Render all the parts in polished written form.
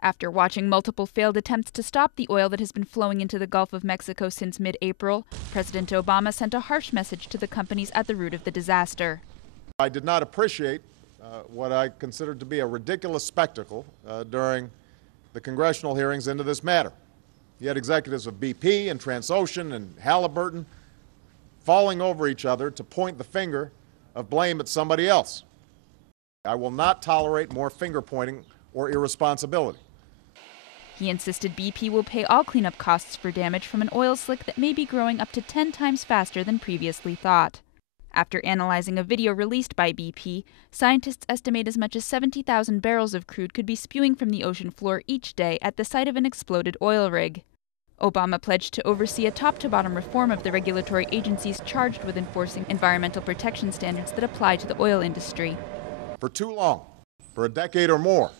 After watching multiple failed attempts to stop the oil that has been flowing into the Gulf of Mexico since mid-April, President Obama sent a harsh message to the companies at the root of the disaster. I did not appreciate what I considered to be a ridiculous spectacle during the congressional hearings into this matter. You had executives of BP and Transocean and Halliburton falling over each other to point the finger of blame at somebody else. I will not tolerate more finger-pointing or irresponsibility. He insisted BP will pay all cleanup costs for damage from an oil slick that may be growing up to 10 times faster than previously thought. After analyzing a video released by BP, scientists estimate as much as 70,000 barrels of crude could be spewing from the ocean floor each day at the site of an exploded oil rig. Obama pledged to oversee a top-to-bottom reform of the regulatory agencies charged with enforcing environmental protection standards that apply to the oil industry. For too long, for a decade or more,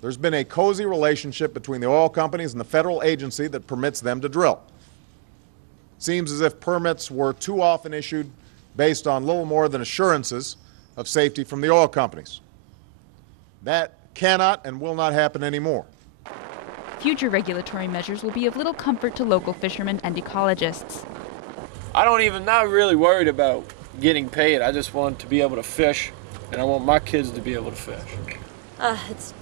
there's been a cozy relationship between the oil companies and the federal agency that permits them to drill. Seems as if permits were too often issued based on little more than assurances of safety from the oil companies. That cannot and will not happen anymore. Future regulatory measures will be of little comfort to local fishermen and ecologists. Not really worried about getting paid. I just want to be able to fish, and I want my kids to be able to fish.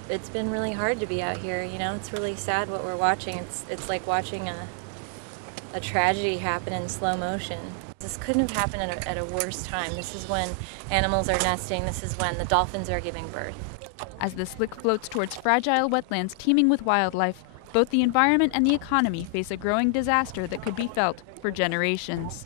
It's been really hard to be out here, you know. It's really sad what we're watching. It's like watching a tragedy happen in slow motion. This couldn't have happened at a worse time. This is when animals are nesting. This is when the dolphins are giving birth. As the slick floats towards fragile wetlands teeming with wildlife, both the environment and the economy face a growing disaster that could be felt for generations.